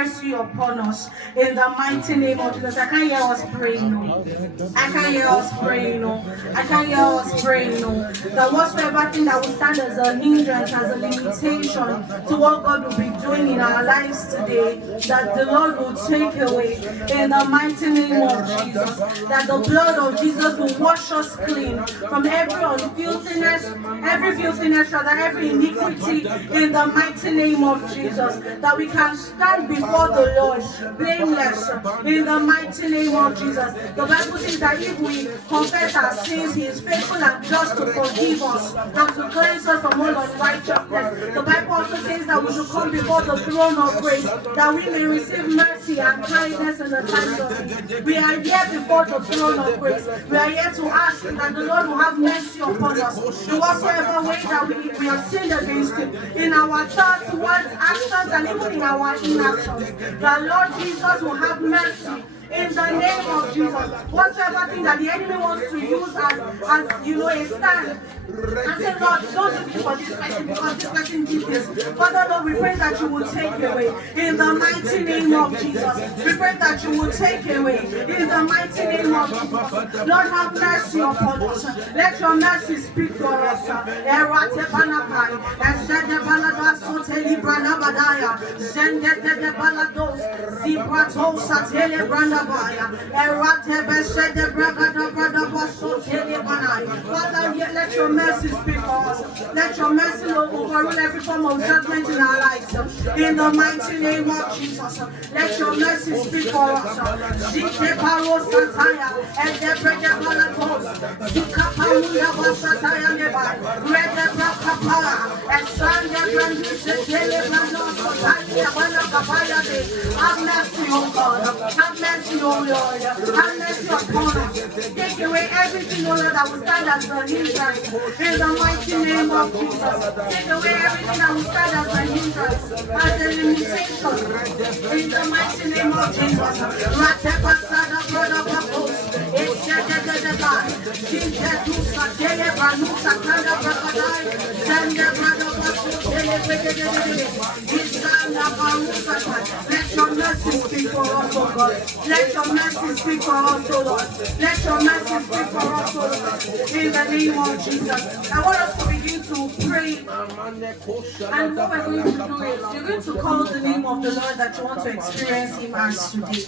mercy upon us in the mighty name of Jesus. I can't hear us praying, no. I can't hear us praying, no. I can't hear us praying, no. That whatsoever thing that will stand as a hindrance, as a limitation to what God will be doing in our lives today, that the Lord will take away in the mighty name of Jesus. That the blood of Jesus will wash us clean from every unfilthiness, rather every iniquity in the mighty name of Jesus. That we can stand before the Lord blameless in the mighty name of Jesus. The Bible says that if we confess our sins, He is faithful and just to forgive us and to cleanse us from all unrighteousness. The Bible also says that we should come before the throne of grace, that we may receive mercy and kindness in the times of need. We are here before the throne of grace. We are here to ask that the Lord will have mercy upon us in whatsoever way that we have sinned against Him, in our thoughts, words, actions, and even in our inactions. The Lord Jesus will have mercy in the name of Jesus. Whatsoever thing that the enemy wants to use as a stand and say, Lord, don't do this for this person because this person did this. Father, Lord, we pray that you will take away in the mighty name of Jesus. We pray that you will take away in the mighty name of Jesus. Lord, have mercy upon us. Let your mercy speak for us. Father, let your mercy speak for us. Let your mercy overrule every form of judgment in our lives. In the mighty name of Jesus, let your mercy speak for us. Have mercy, O God. Have mercy, O Lord. Have mercy upon us. Take away everything, O Lord, that will stand as the hindrance. In the mighty name of Jesus. Take away everything that will stand as a hindrance, as a limitation. In the mighty name of Jesus. Let your mercy speak for us, O God. Let your mercy speak for us, O Lord. Let your mercy speak for us, O Lord. In the name of Jesus. I want us to begin to pray. And what we're going to do is you're going to call the name of the Lord that you want to experience Him as today.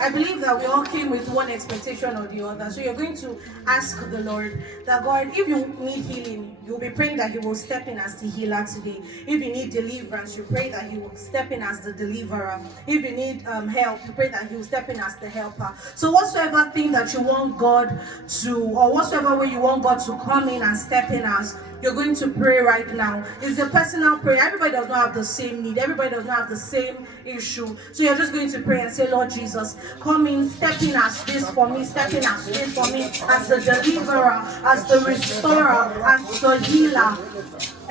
I believe that we all came with one expectation or the other. So you're going to ask the Lord that, God, if you need healing, you'll be praying that He will step in as the healer today. If you need deliverance, you pray that He will step in as the deliverer. If you need help, you pray that He will step in as the helper. So whatsoever thing that you want God to, or whatsoever way you want God to come in and step in as, you're going to pray right now. It's a personal prayer. Everybody does not have the same need. Everybody does not have the same issue. So you're just going to pray and say, Lord Jesus, come in, step in as this for me, step in as this for me, as the deliverer, as the restorer, as the healer.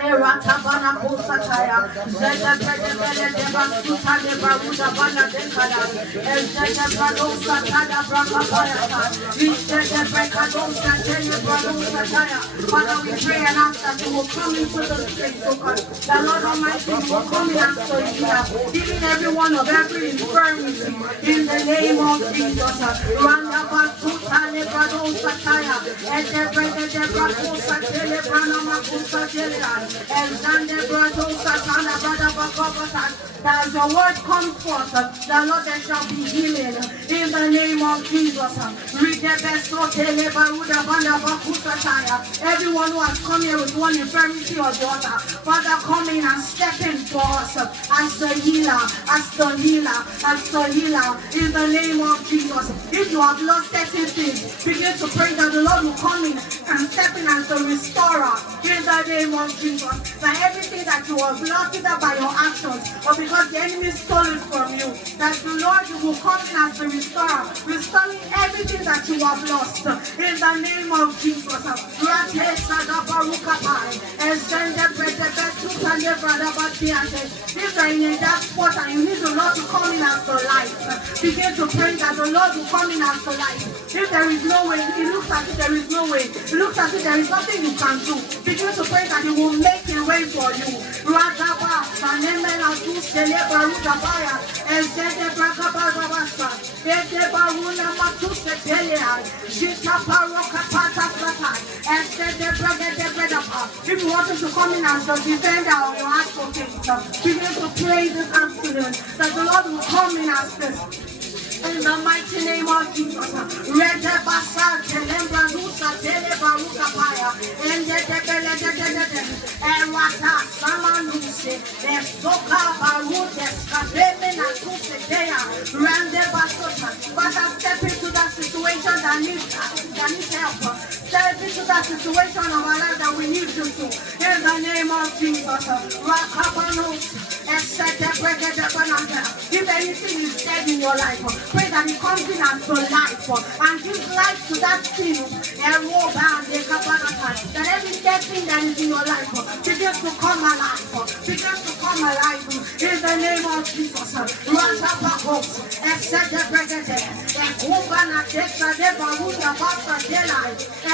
Eratabana Kosataya, Zeda Bede Devansuta de Baruda Bana Dekada, Zeda Bradosa Tada Brakapayata, Zeda Brekadosa Tele Bradosataya. Father, we pray and ask that you will come into the space, O God. The Lord Almighty will come in and so healing everyone of every infirmity in the name of Jesus. Randa Basuta Le Bradosataya, Zeda Brede Bradosa Tele Branamakusa Tele. That as your word comes forth, the Lord, there shall be healing in the name of Jesus. Everyone who has come here with one infirmity or the other, Father, come in and step in for us as the healer, as the healer, as the healer in the name of Jesus. If you have lost certain things, begin to pray that the Lord will come in and step in as the restorer in the name of Jesus. That everything that you have lost, either by your actions or because the enemy stole it from you, that the Lord will come in as the restorer, restoring everything that you have lost in the name of Jesus. If you are in a dark spot and you need the Lord to come in as the light, begin to pray that the Lord will come in as the light. If there is no way, it looks as if there is no way, it looks as if there is nothing you can do, begin to pray that He will make a way for you Radaba, Sanemena, Celebra, Rudabaya, and Zedebra Kabazabasa, Edebaruna Matuse Telia, Jita Paroka Pata, and Zedebra Gedebredapa. If you want to come in as your defender or your advocate, begin to pray this afternoon that the Lord will come in as this. In the mighty name of Jesus, Rede Basa, Telembra Nusa, Telebaruka Paya, and the Erwata, Samanuse, Esoka Barute, Skabemen and Kusetea, Rande Basota. Father, step into that situation that needs help. Step into that situation of our life that we need you to. In the name of Jesus, Rakabanos. If anything is dead in your life, pray that it comes in as to life and gives life to that thing. That every dead thing that is in your life begins to come alive. Begins to come alive in the name of Jesus.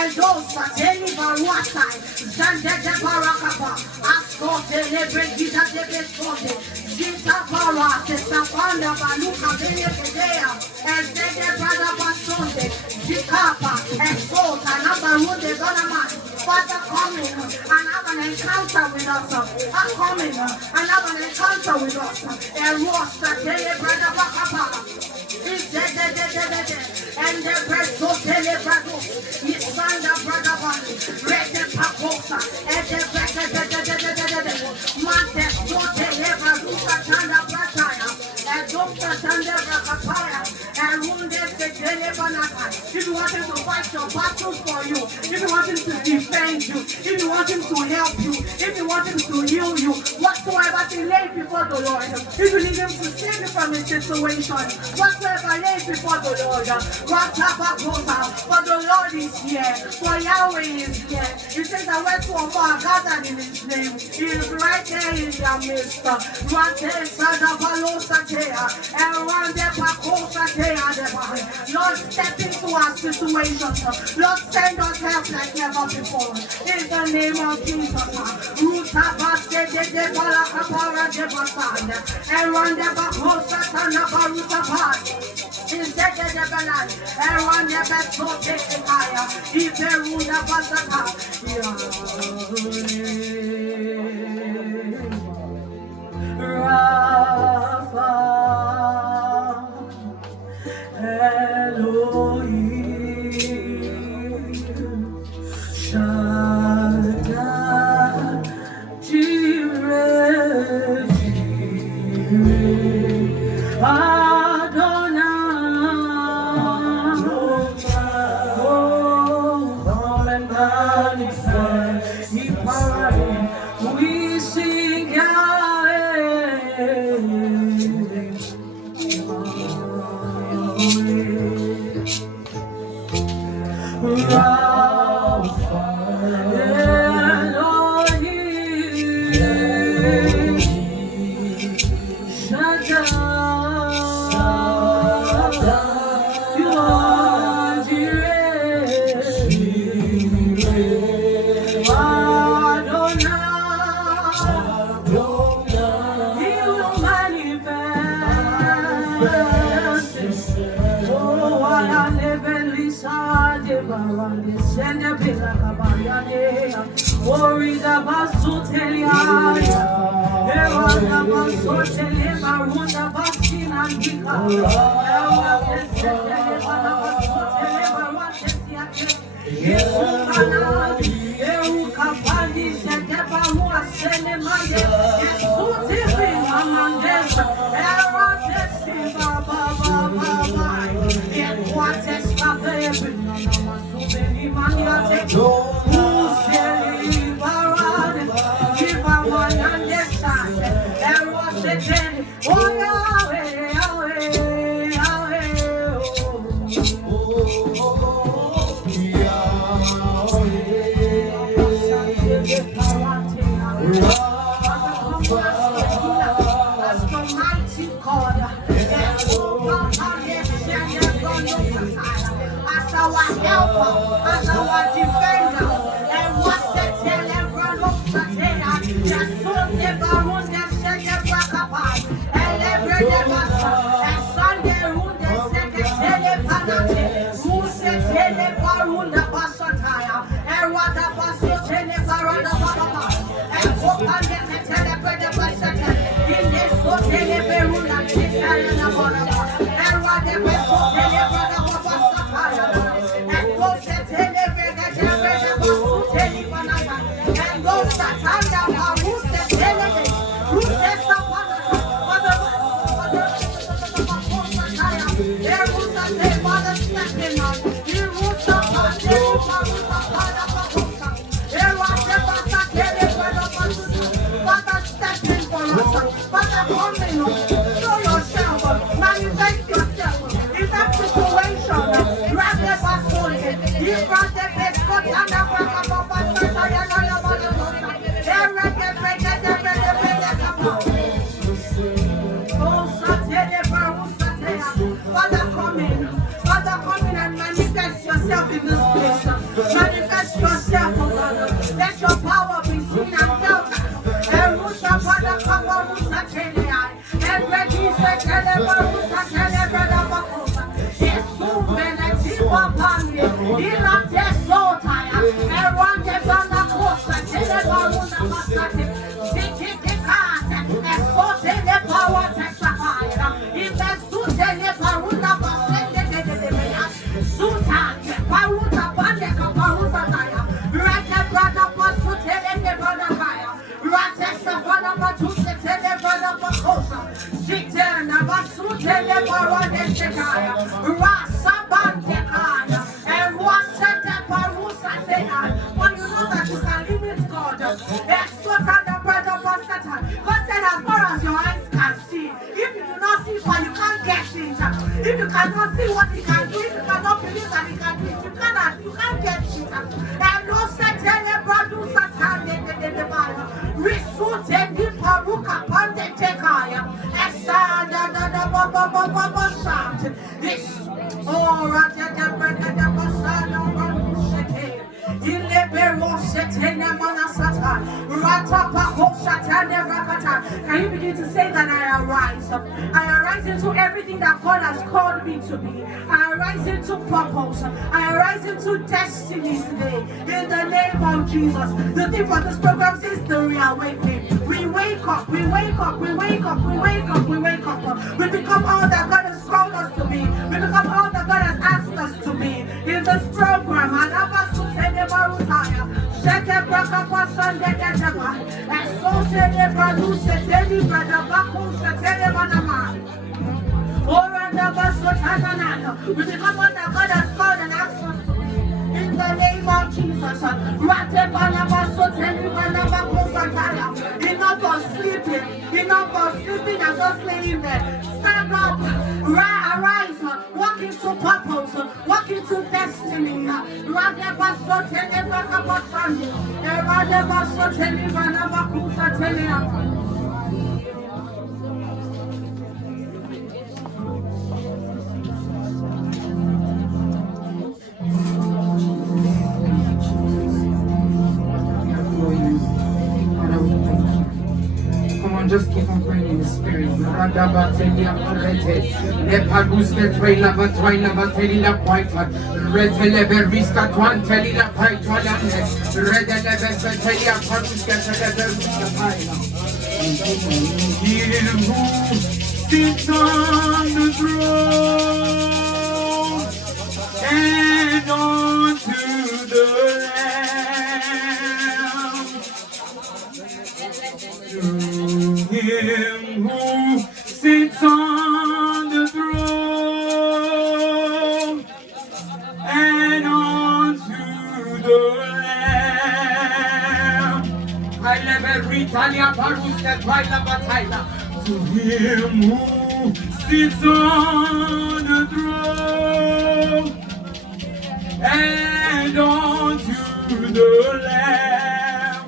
And those that any baruasai, Zandete Barakapa, Ascote, Lebregita de Bescote, Gita Bara, Tesapanda, Baluka, Benefidea, and Zede Brada Basonde, Gikapa, and Salt, and Abarude Donaman. Father, come in and have an encounter with us. Come in and have an encounter with us. And Rosta, Tele Brada Bakapa. And the breast of Telebrado, Isanda Bradabani, Red Pacosa, and the Montes Telebraduka Tanda Brataya, and Dr. Tanda Brakapaya, and Wounded Telebanaka. If you want him to fight your battles for you, if you want him to defend you, if you want him to help you, if you want him to heal you, whatsoever they lay before the Lord, if you need him to save you from a situation, whatsoever lay before the Lord, for the Lord is here, for Yahweh is here. He says that where two or more are gathered in his name, he is right there in their midst. Lord, step into our situations. Lord, send us help like never before. In the name of Jesus. Everyone never so taken higher. Iberuna Basata. Rafa Elohim Shaddai Jireh we sing Orida basutelia, Ewanda basutele barunda basina ndika, Ewanda basutele barunda Yesukana, Eukapani, Sedeba, Muasene Maya, Yesuti, Mamandesa, Eratesi, Baba, Equates, Kabe, Namasubeni, Maniate, Useli, Barade, Kibamanandesa, Erosete, Oh Yahweh, as our helper, as our defender, and what the in this place. Manifest yourself, oh God. Let your power be seen and felt. If you cannot see what he can do, if you cannot believe that he can do it, you can't get it. And no satele bradu satane de baya. Risute di paruka pande tekaya. Esa da ba shant. This oh raja da basana shete. Ile bero shete na manasata. Rata pa satane rakata. Can you begin to say that I arise? I arise into everything that God has called me to be. I arise into purpose. I arise into destiny today. In the name of Jesus. The theme for this program is the reawakening. We wake up, we wake up, we wake up, we wake up, we wake up. We become all that God has called us to be. We become all that God has asked us to be. In this program, we become what that God has called and asked us to be. In the name of Jesus. Enough of sleeping. Enough of sleeping and just laying there. Stand up. Arise. Walk into purpose. Walk into destiny. Just keep on praying in the spirit. He who sits on the throne and onto the Him who sits on the throne and onto the Lamb. I never Italia Paruska Twaila Bataila. To him who sits on the throne and onto the Lamb.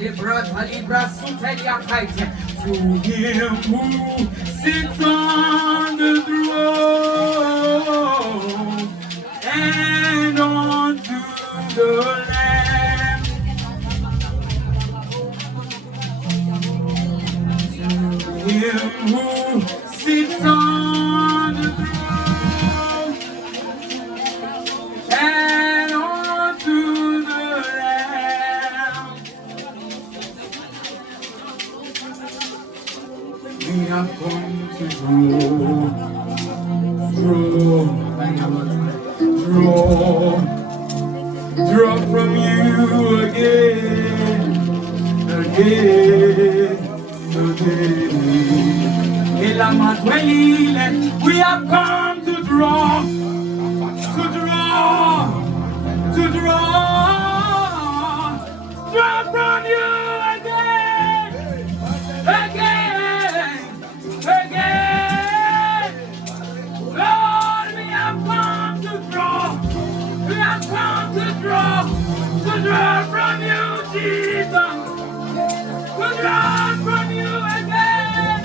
Libra Sutelia Kaite. To him who sits on the throne and onto the Lamb. To him who sits on the throne and onto the Lamb. We have come to draw from you again. We have come to draw from you again. Lord, we have come to draw from you, Jesus, to draw from you again.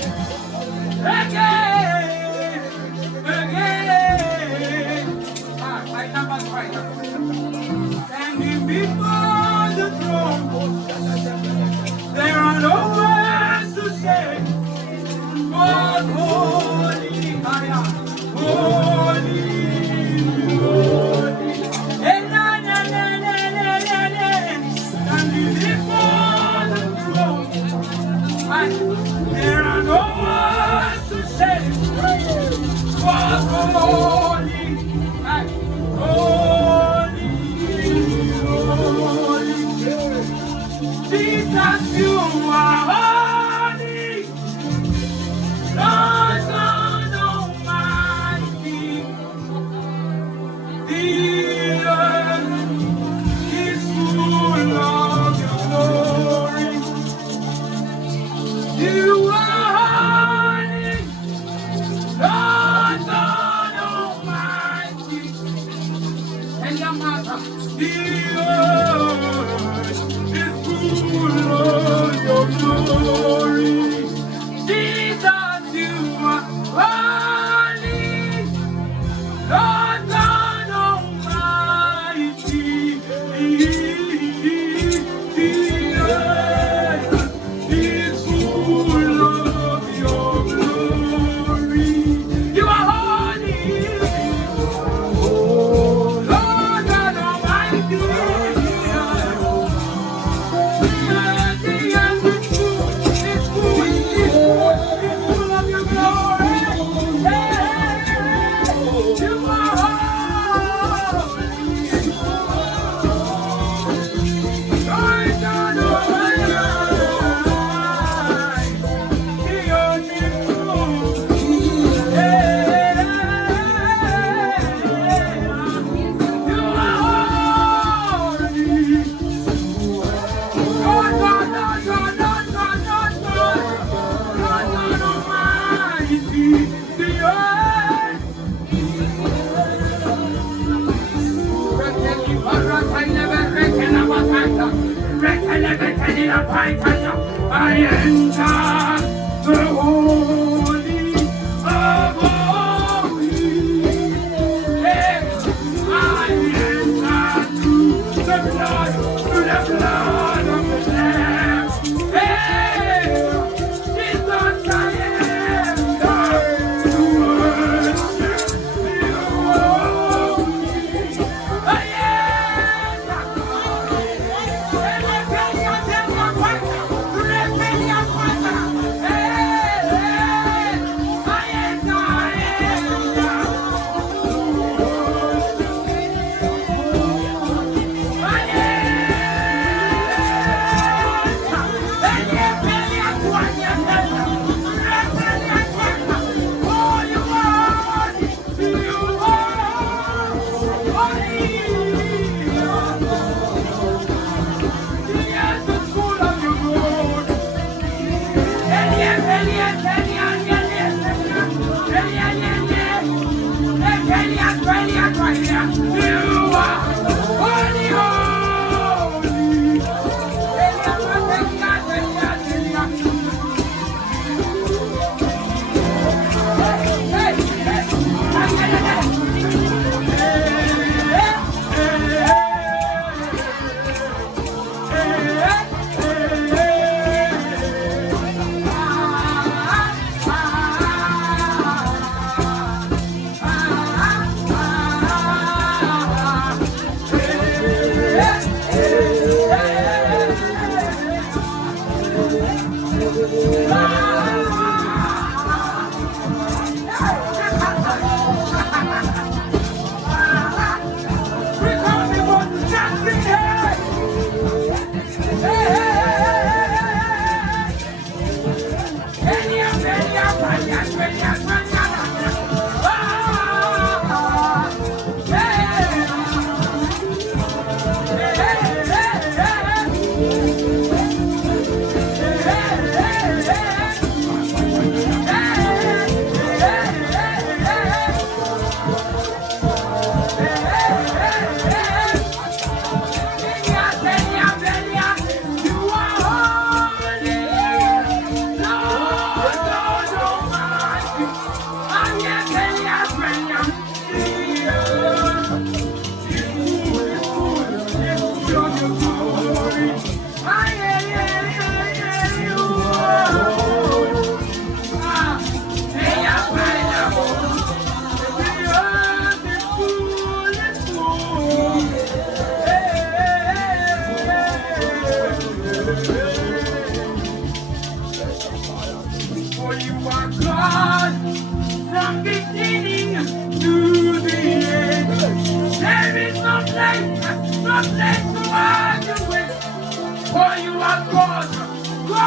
I holy. Standing before the throne. There are no words to say. For holy, holy, holy. Jesus, you are holy. Lord God Almighty. The earth is full of your glory. You are holy, Lord God Almighty. And your mother, the earth is full of your glory. Jesus, you are holy, Lord God Almighty. The earth is full of your glory. You are holy, oh Lord God Almighty.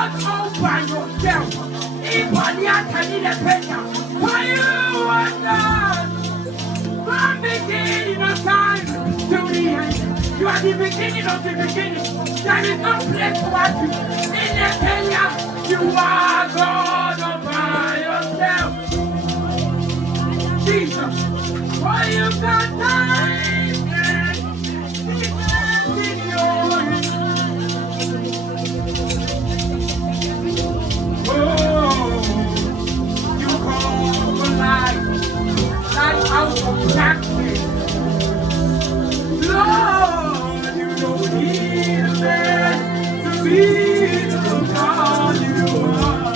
not all by yourself. If only I can need a picture. For you are God. From beginning of time to the end. You are the beginning of the beginning. There is no place for you. In the Kenya, you are God all by yourself. Jesus, for you got time and in your hand. Oh, you call for life out of darkness. Lord, you don't need a man to be the God you are.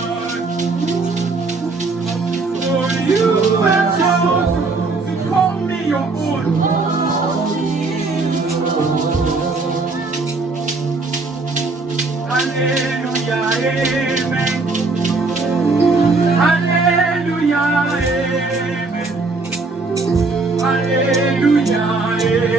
For you have chosen to call me your own. Hallelujah, amen. Hallelujah, amen. Hallelujah, amen.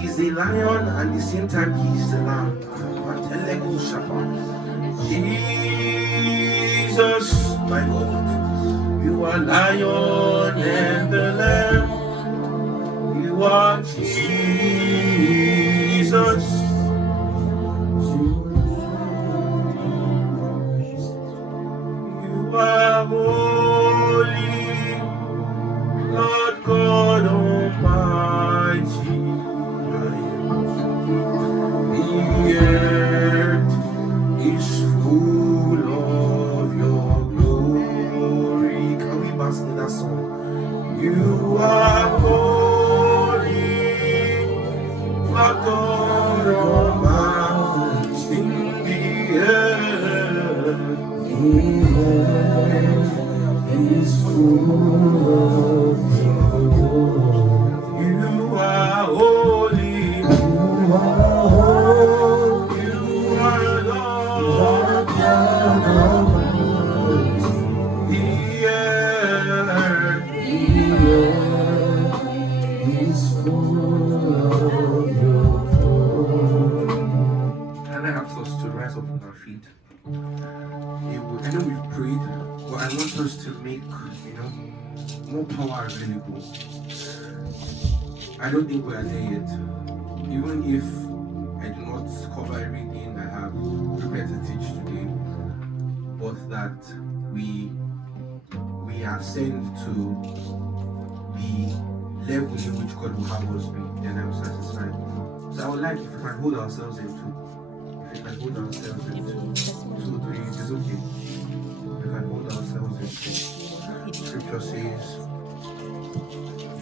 He's a lion and at the same time he's the lamb. Jesus, my God, you are lion and the lamb. You are Jesus. You are holy, Lord God Almighty. The earth is full of your glory. Can we bask in that song? You are holy, Lord God Almighty. In the earth is full of your glory. You are holy. You are holy. You are Lord God Almighty. The earth is full of your glory. Can I ask us to rise up on our feet? I know we've prayed, but I want us to make, more power available. I don't think we are there yet. Even if I do not cover everything I have prepared to teach today, but that we are sent to the level in which God will have us be, then I'm satisfied. So I would like if we can hold ourselves in two. If we can hold ourselves in 2, 3, it is okay. We can hold ourselves in 4. Scripture says,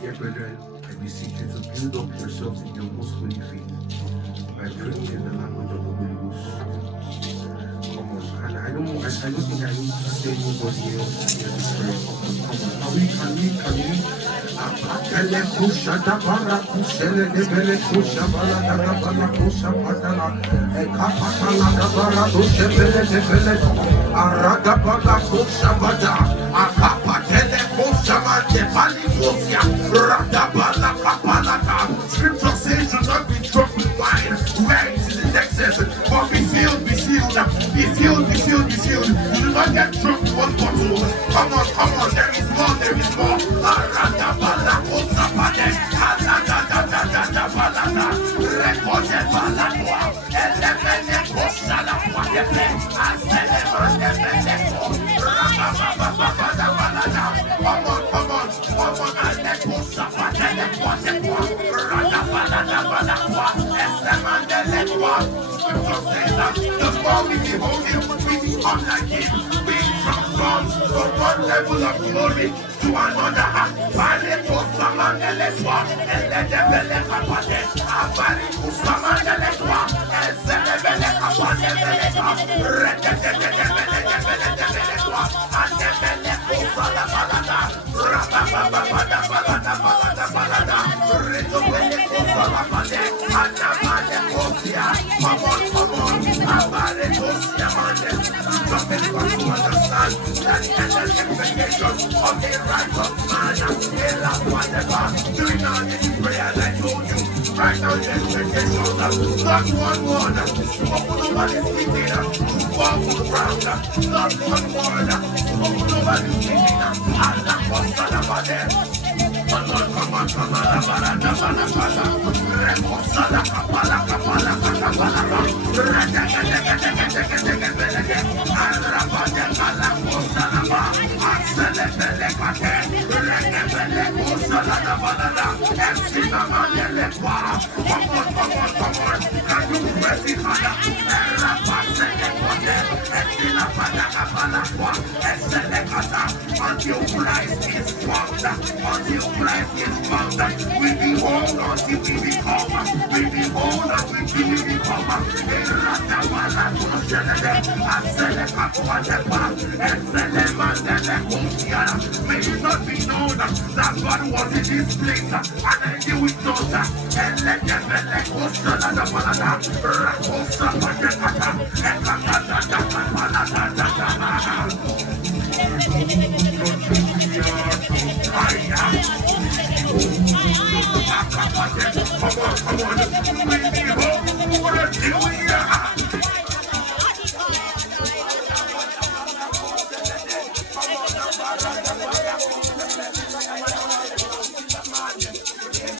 dear brethren, I beseech you to build up yourselves in your most holy faith by praying in the language of the Holy Ghost. Come on, and I don't think I need to say anybody else here to pray. Come on, can we? Apatele kusha da bara kusele de bele kusha bara da bara kusha patala ekapatala da bara kusha bele de bele araga bara kusha bada akapatele kusha mande bali kusya rada bara kapala da. Scripture says do not be drunk with wine where it is in excess, but be filled. You do not get drunk with one bottle. Come on, there is more. Arada bala kusha bade alaga da balada rekode baladwa elemene kusha la kwadepe asele mande bele ko raba da balada. Come on, ale kusha bade le kwadepe rada balakwa esemande le kwa. Scripture says that the more we behold him, we become like him. We transform from one level of glory to another. Vale kusamande le kwa elede bele kapade avali kusamande le kwa ezele bele kapade bele kwa rede bele kwa ande bele kusala balada raba balada redo bele kusala bale anda male kosia. Come on, abare kosia mande. Just to understand that the expectation of the righteous man is whatever. Doing all the prayers I told you. Right now, the expectation not one word. Spoken over the speaking. Walk the ground. Not one word. Spoken over the speaking. Allah was about them. Come on, can you press it harder? Until Christ is found, we behold until we become, we behold until we become. May it not be known that God was in this place, and then he will know that. And let them let